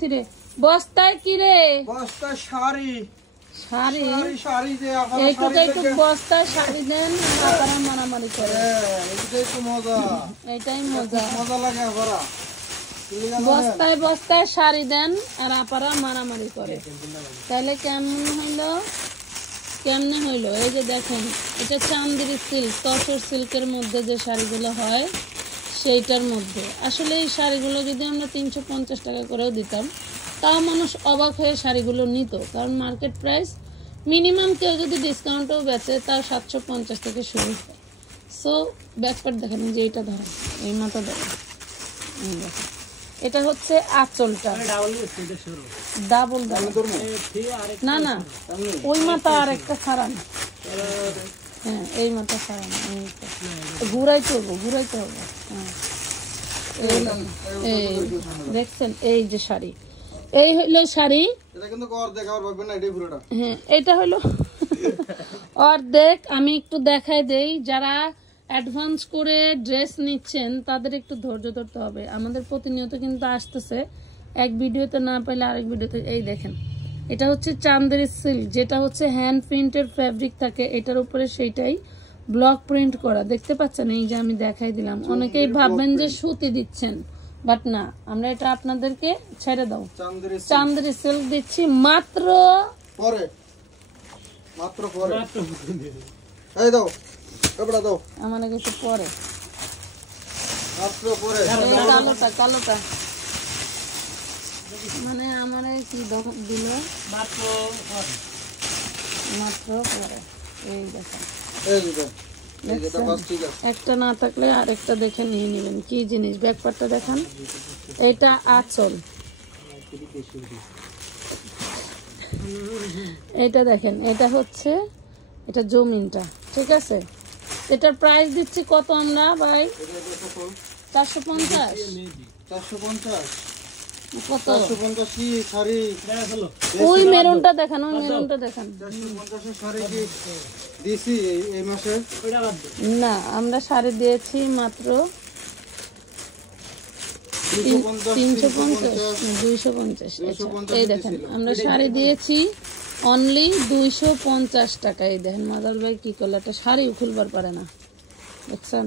ভর্তি রে বস্তায় কি রে বস্তায় শাড়ি শাড়ি শাড়ি যে এইটুকু একটু বস্তায় শাড়ি দেন আপনারা মারামারি করে এটাই তো মজা এটাই মজা মজা লাগে বড় বস্তায় বস্তায় শাড়ি দেন আর আপনারা মারামারি করে তাহলে কেমনে হইলো এই যে দেখেন এটা চান্দেরি সিল্ক তসর সিল্কের মধ্যে যে শাড়িগুলো হয় সেইটার মধ্যে আসলে এই শাড়িগুলো যদি আমরা 350 টাকা করেও দিতাম তাও মানুষ অবাক হয়ে শাড়িগুলো নিত কারণ মার্কেট প্রাইস মিনিমাম কেউ যদি ডিসকাউন্টও বেচে তাও 750 থেকে শুরু হয় সো ব্যাকপার্ট দেখেন যে এটা ধরেন এই মাথা ধরেন এই দেখেন এটা হচ্ছে আঁচলটা ডাবল না না ওই মাথা আর একটা ছাড়ান হ্যাঁ এই মাথা ছাড়ান ঘুরাইতে হবে হ্যাঁ এই দেখছেন এই যে শাড়ি এই হইলো শাড়ি হ্যাঁ এটা হইলো অর্ধেক আমি একটু দেখাই দেই যারা অ্যাডভান্স করে ড্রেস নিচ্ছেন তাদের একটু ধৈর্য ধরতে হবে আমাদের প্রতিনিয়ত কিন্তু আসতেছে এক ভিডিওতে না পেলে আরেক ভিডিওতে এই দেখেন এটা হচ্ছে চান্দেরি সিল্ক যেটা হচ্ছে হ্যান্ড প্রিন্টের ফ্যাব্রিক থাকে এটার উপরে সেইটাই ব্লক প্রিন্ট করা দেখতে পাচ্ছেন এই যে আমি দেখাই দিলাম অনেকেই ভাববেন যে সুতি দিচ্ছেন বাট না আমরা এটা আপনাদেরকে ছেড়ে দাও চান্দেরি সিল্ক দিচ্ছি মাত্র পরে এই দাও কপড়া দাও আমার কাছে পরে মাত্র পরে কালোটা মানে আমার কি দিল মাত্র পরে এই দেখেন একটা না থাকলে আরেকটা দেখে নিয়ে নেবেন কি জিনিস ব্যাকপার্টটা দেখান এটা আঁচল এটা দেখেন এটা হচ্ছে এটা জমিনটা ঠিক আছে এটার প্রাইস দিচ্ছি কত আমরা ভাই 450 কত 450 কি শাড়ি ওই মেরুনটা দেখান 450 শাড়ি কি দিছি এই মাসে না আমরা শাড়ি দিয়েছি মাত্র 250 এই দেখেন আমরা শাড়ি দিয়েছি অনলি 250 টাকা এই দেখেন মাদার ভাই কি করলো একটা শাড়ি খুলবার পারে না দেখছেন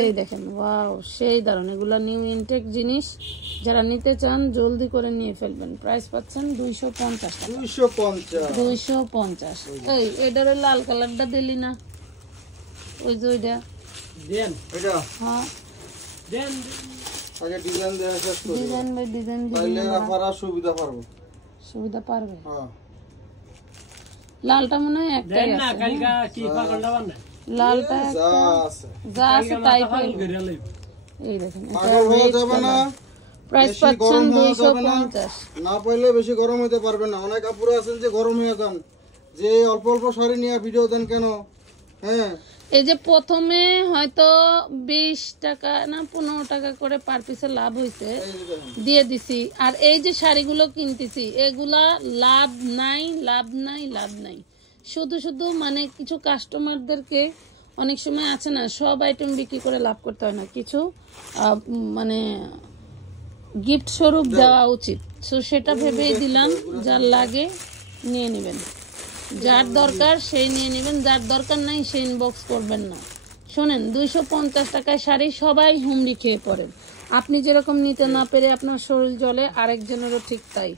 এই দেখেন ওয়াও সেই দারুন এগুলা নিউ ইনটেক জিনিস যারা নিতে চান জলদি করে নিয়ে ফেলবেন প্রাইস পাচ্ছেন 250 টাকা 250 এই এটার লাল কালারটা দিলি না ওই যে ওইটা দেন এটা হ্যাঁ দেন আগে ডিজাইন দেয়া শেষ করি ডিজাইন তাইলে আপনারা সুবিধা পারবে হ্যাঁ লালটা মনে হয় একটাই আছে না কালকা কি পাগলটা বানায় লালটা যা আছে তাই পাইবে এই দেখেন পাগল হয়ে যাবে না প্রাইস পাচ্ছেন 250 না পাইলে বেশি গরম হতে পারবে না অনেক আপুরা আছেন যে গরম হয়ে যান যে অল্প অল্প শাড়ি নিয়ে ভিডিও দেন কেন হ্যাঁ এই যে প্রথমে হয়তো 20 টাকা না 15 টাকা করে পার পিসে লাভ হইছে দিয়ে দিছি আর এই যে শাড়িগুলো কিনতেছি এগুলা লাভ নাই শুধু মানে কিছু কাস্টমারদেরকে অনেক সময় আছে না সব আইটেম বিক্রি করে লাভ করতে হয় না কিছু মানে গিফট স্বরূপ দেওয়া উচিত সো সেটা ভেবেই দিলাম যার লাগে নিয়ে নেবেন যার দরকার সেই নিয়ে নেবেন যার দরকার নাই সেই ইনবক্স করবেন না শোনেন 250 টাকায় শাড়ি সবাই হুমড়ি খেয়ে পড়েন আপনি যেরকম নিতে না পেরে আপনার শরীর জ্বলে আরেকজনেরও ঠিক তাই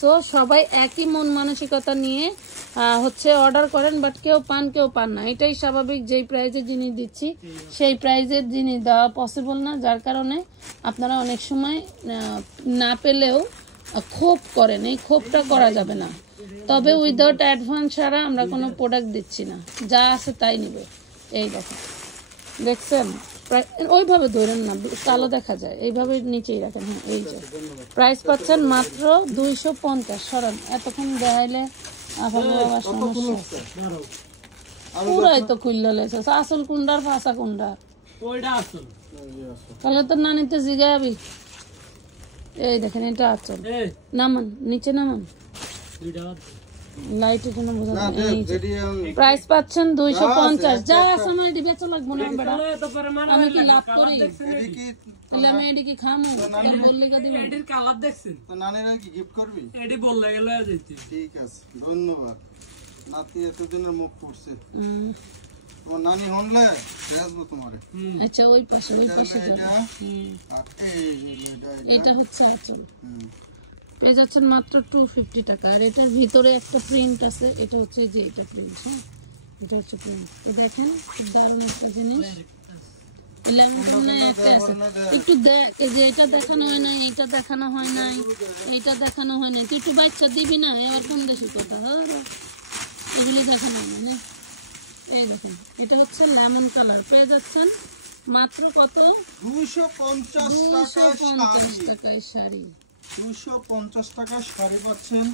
সো সবাই একই মন মানসিকতা নিয়ে হচ্ছে অর্ডার করেন বাট কেউ পান না এটাই স্বাভাবিক যেই প্রাইজে জিনিস দিচ্ছি সেই প্রাইজের জিনিস দেওয়া পসিবল না যার কারণে আপনারা অনেক সময় না পেলেও ক্ষোভ করেন এই ক্ষোভটা করা যাবে না তবে উইদাউট অ্যাডভান্স ছাড়া আমরা কোনো প্রোডাক্ট দিচ্ছি না যা আছে তাই নিবে এই দেখছেন ওইভাবে ধরেন না কালো দেখা যায় এইভাবে নিচেই রাখেন হ্যাঁ এই যে প্রাইস পাচ্ছেন মাত্র 250 সরান এতক্ষণ দেখাইলে পুরাই তো খুললে লেছে আসল কুন্ডার ফাঁসা কুন্ডা তাহলে তো না নিতে জিগাবি এই দেখেন এটা আসল নামান নিচে নামান লাইটের জন্য বোঝা না যায় দে এই যে রেডি প্রাইস পাচ্ছেন 250 যা আছে আমার এটি বেচা লাগবে না বেটা আমি কি লাভ করি এডি কি তাহলে আমি এটি কি খামো তোর বললি কা দিবেন এটির কালার দেখছেন তো নানিরা কি গিফট করবি? এটি বললে গেলে যেতে ঠিক আছে ধন্যবাদ। নাতি এতদিনের মুখ পড়ছে তোমার নানি হনলে বেচবো তোমারে। আচ্ছা ওই পাশে এটা যাও। আর এই এটা হচ্ছে আঁচল হুম। পেয়ে যাচ্ছেন মাত্র 250 টাকা আর এটার ভিতরে একটা প্রিন্ট আছে এটা হচ্ছে যে এটা প্রিন্ট হ্যাঁ এটা হচ্ছে প্রিন্ট দেখেন খুব দারুণ একটা জিনিস একটা আছে একটু দেখ এই যে এটা দেখানো হয় নাই এটা দেখানো হয় নাই এটা দেখানো হয় নাই তুই একটু বাচ্চা দিবি না এবার কোন দেশের কথা এগুলো দেখানো হয় না এই দেখেন এটা হচ্ছে লেমন কালার পেয়ে যাচ্ছেন মাত্র কত 250 টাকায় শাড়ি 250 টাকা শাড়ি পাচ্ছেন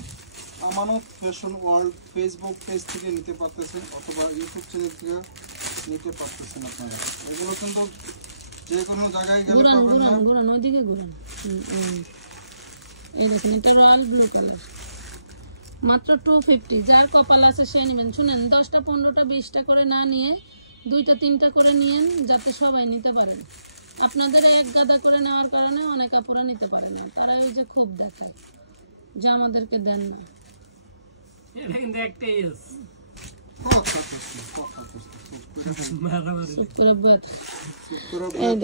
আমানত ফ্যাশন ওয়ার্ল্ড ফেসবুক পেজ থেকে নিতে পারতেছেন অথবা ইউটিউব চ্যানেল থেকে নিতে পারতেছেন আপনারা। এগুলো কিন্তু যে কোনো জায়গায় গেলে ঘুরান পাবেন না। ঘুরান ঘুরান ওইদিকে ঘুরান এই দেখেন এটা রয়্যাল ব্লু কালার মাত্র 250 যার কপাল আছে সে নেবেন শুনেন 10টা 15টা 20টা করে না নিয়ে 2টা 3টা করে নিয়েন যাতে সবাই নিতে পারেন আপনাদের এক গাদা করে নেওয়ার কারণে অনেক আপুরা নিতে পারে না তারা ওই যে খুব দেখায় যে আমাদেরকে দেন না এটা কিন্তু একটা ইস কথা মারামারি চুপ করে বল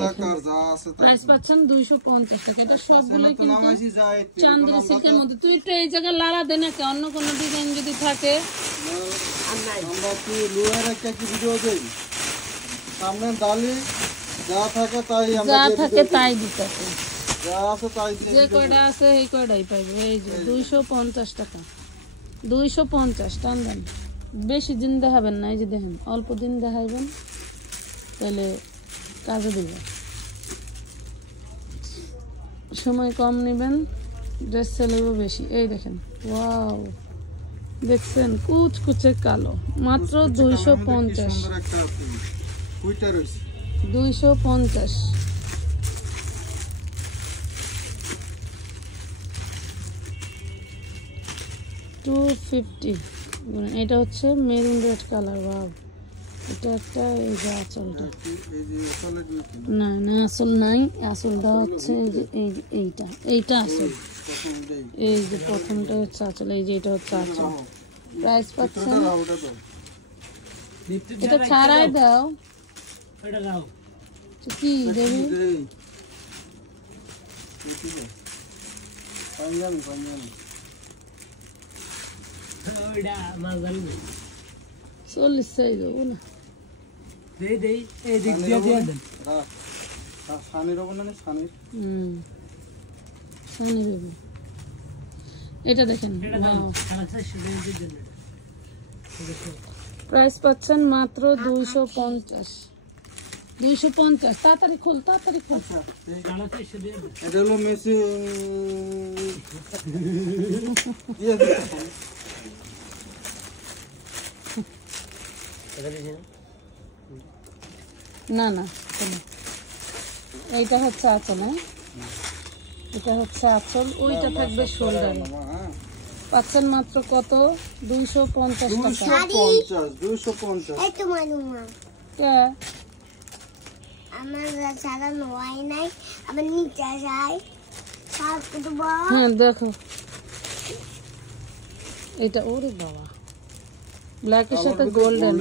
টাকা যা আছে তাই প্রাইস পাচ্ছেন 250 টাকা এটা সবগুলোই কিন্তু নামাইছি যায় চান্দ্রি সিল্কের মধ্যে তুই একটু এই জায়গায় লাড়া দে না কে অন্য কোনো ডিজাইন যদি থাকে আমরা কি লুয়ার একটা কি ভিডিও দেই সামনে ডালি যা থাকে তাই আমরা যা দিয়ে থাকে দিই। তাই দিতেছে যা আছে তাই দিয়ে যে দিই। কয়টা আছে এই কয়টাই পাইবে এই যে 250 টাকা 250 টান দেন বেশি দিন দেখাবেন না এই যে দেখেন অল্প দিন দেখাইবেন তাহলে কাজে দিবে সময় কম নেবেন ড্রেস সেলেও বেশি এই দেখেন ওয়াও দেখছেন কুচকুচে কালো মাত্র কি 250 সুন্দর একটা কুইটা রইছে 250 250 এটা হচ্ছে মেরুন রেড কালার ওয়াও এটা একটা এই যে আঁচলটা এই যে চলে ডিউটি না না আসল নাই আসলটা হচ্ছে এই যে এইটা আসল প্রথম দেই এই যে প্রথমটা হচ্ছে আঁচল এই যে এটা হচ্ছে আঁচল প্রাইস পাচ্ছেন ওটা দাও এটা ছাড়াই দাও এটা দাও তো কি দেবি দেই ঠিক আছে পাঞ্জাবি ওইটা মাঝারি নেই 40 চাই দেবো না দেই দেই এই দিক দিয়ে দিয়ে দেন সানির হবে না সানির সানি দেবো এটা দেখেন এটা দাও সারা শেষ দিয়ে দেন এটা প্রাইস পাচ্ছেন মাত্র 250 তাড়াতাড়ি খোল সারা শেষ দিয়ে দেন এটা হলো মেসি দিয়ে দে না না শোনো। এইটা হচ্ছে আঁচল হ্যাঁ এটা হচ্ছে আঁচল ওইটা থাকবে শোল্ডারে হ্যাঁ পাচ্ছেন মাত্র কত 250 টাকা 250 এই তো মানুমা কে আমার সারা নোয়াই নাই আবার নিচে যাই সব তো বড় হ্যাঁ দেখো এটা ওরে বাবা ব্ল্যাকের সাথে গোল্ডেন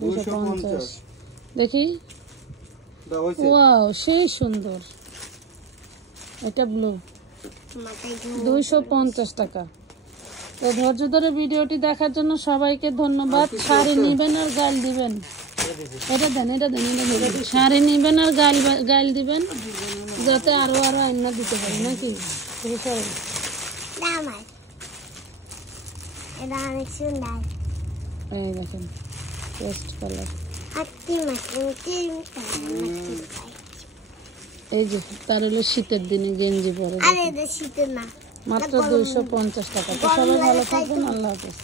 250 দেখি দাও হইছে ওয়াও সেই সুন্দর এটা ব্লু মাথায় 250 টাকা তো ধৈর্য ধরে ভিডিওটি দেখার জন্য সবাইকে ধন্যবাদ শাড়ি নিবেন আর গাল দিবেন এটা দেন শাড়ি নিবেন আর গাল দিবেন যাতে আরো আইনা দিতে পারি নাকি ঠিক আছে দামাই এটা অনেক সুন্দর এই দেখেন পেস্ট কালার হাতি মাটি এই যে তার হলো শীতের দিনে গেঞ্জি পরে আরে এটা শীতের না মাত্র 250 টাকা তো সবাই ভালো থাকবেন আল্লাহ হাফেজ